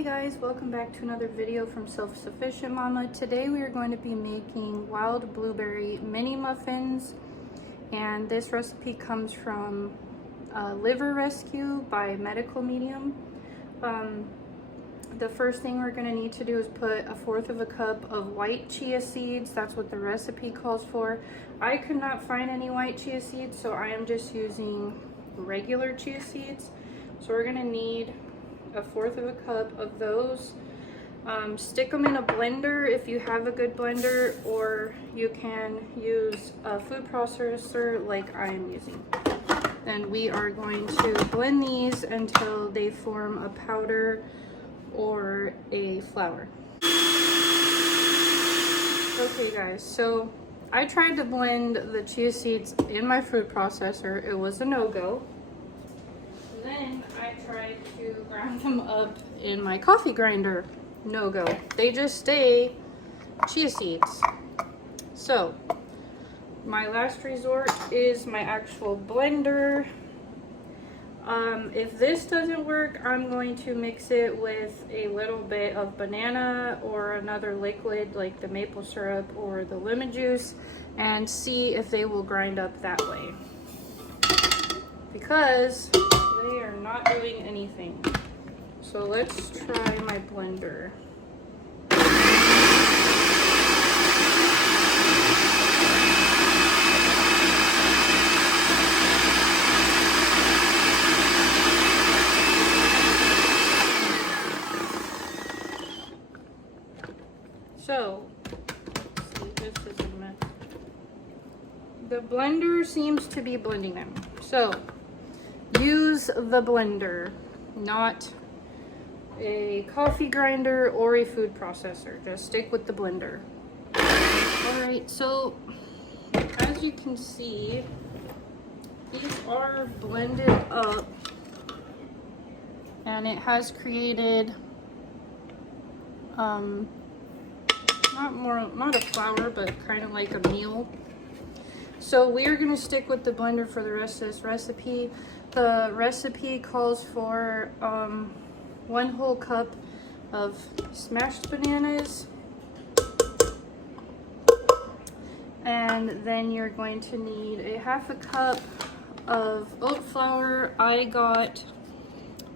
Hey guys, welcome back to another video from Self-Sufficient Mama. Today we are going to be making wild blueberry mini muffins, and this recipe comes from Liver Rescue by Medical Medium. The first thing we're going to need to do is put 1/4 cup of white chia seeds. That's what the recipe calls for. I could not find any white chia seeds, so I am just using regular chia seeds. So we're going to need 1/4 cup of those. Stick them in a blender if you have a good blender, or you can use a food processor like I am using. And we are going to blend these until they form a powder or a flour. Okay guys, so I tried to blend the chia seeds in my food processor. It was a no-go. Then I tried to grind them up in my coffee grinder. No go. They just stay chia seeds. So my last resort is my actual blender. If this doesn't work, I'm going to mix it with a little bit of banana or another liquid like the maple syrup or the lemon juice and see if they will grind up that way, because they are not doing anything. So let's try my blender. So, let's see, this is a mess. The blender seems to be blending them. So, use the blender, not a coffee grinder or a food processor. Just stick with the blender. Alright, so as you can see, these are blended up, and it has created not a flour, but kind of like a meal. So we are going to stick with the blender for the rest of this recipe. The recipe calls for 1 whole cup of smashed bananas, and then you're going to need 1/2 cup of oat flour. I got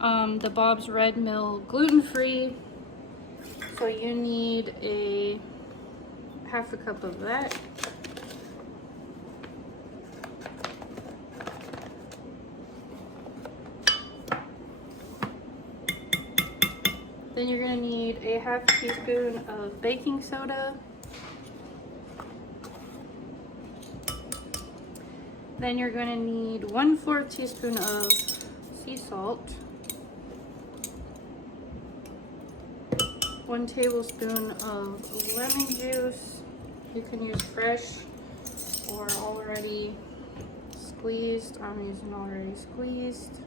the Bob's Red Mill gluten-free, so you need 1/2 cup of that. Then you're going to need 1/2 teaspoon of baking soda. Then you're going to need 1/4 teaspoon of sea salt. 1 tablespoon of lemon juice. You can use fresh or already squeezed. I'm using already squeezed.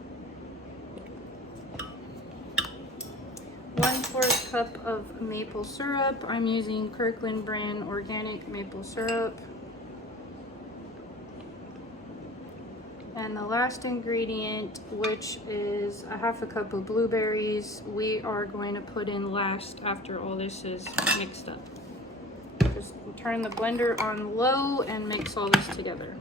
1/4 cup of maple syrup. I'm using Kirkland brand organic maple syrup. And the last ingredient, which is 1/2 cup of blueberries, we are going to put in last after all this is mixed up. Just turn the blender on low and mix all this together.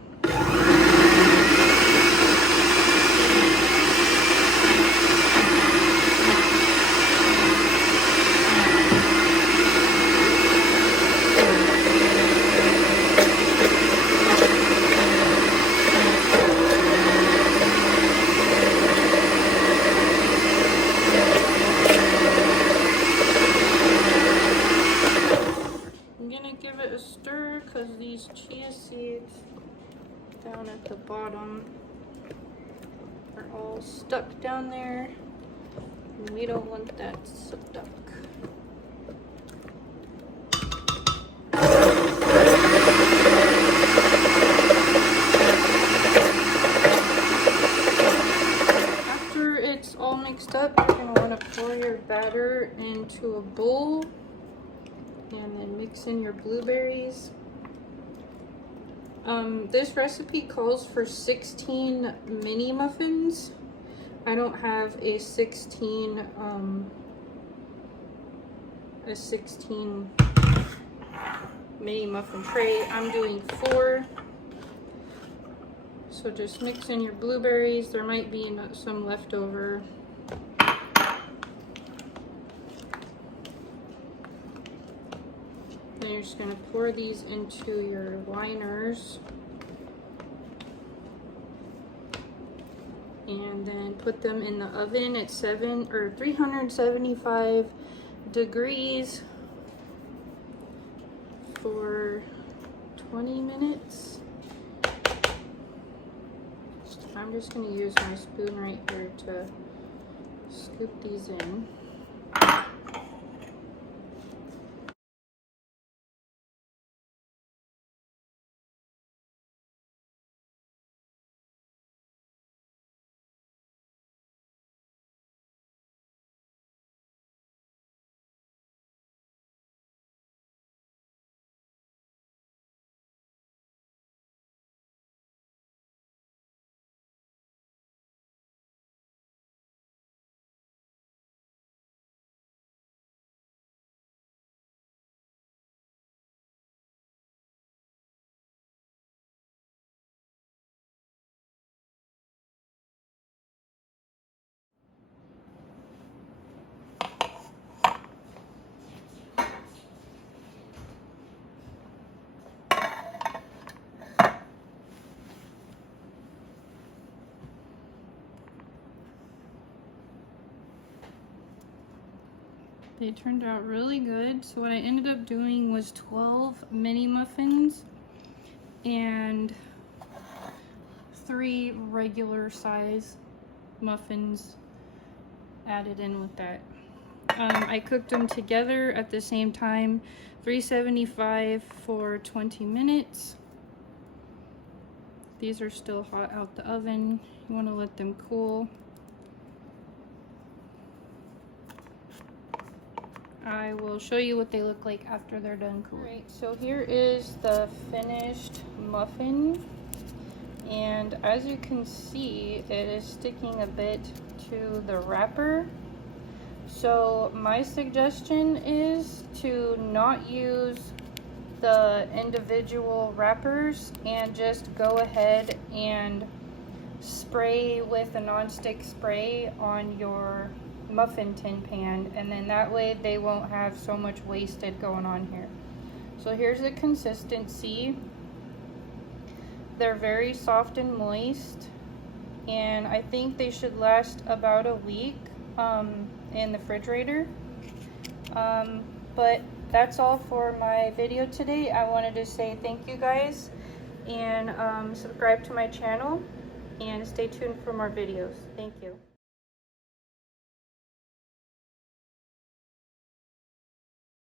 Stir, because these chia seeds down at the bottom are all stuck down there, and we don't want that stuck. After it's all mixed up, you're going to want to pour your batter into a bowl and then mix in your blueberries. This recipe calls for 16 mini muffins. I don't have a 16 a 16 mini muffin tray. I'm doing 4. So just mix in your blueberries. There might be some left over. Then you're just going to pour these into your liners. And then put them in the oven at 375 degrees for 20 minutes. I'm just going to use my spoon right here to scoop these in. They turned out really good. So what I ended up doing was 12 mini muffins and 3 regular size muffins added in with that. I cooked them together at the same time, 375 for 20 minutes. These are still hot out the oven. You want to let them cool. I will show you what they look like after they're done cooling. Alright, so here is the finished muffin, and as you can see, it is sticking a bit to the wrapper. So my suggestion is to not use the individual wrappers and just go ahead and spray with a non-stick spray on your muffin tin pan, and then that way they won't have so much wasted going on here. So here's the consistency. They're very soft and moist, and I think they should last about a week in the refrigerator. But that's all for my video today. I wanted to say thank you guys, and subscribe to my channel and stay tuned for more videos. Thank you.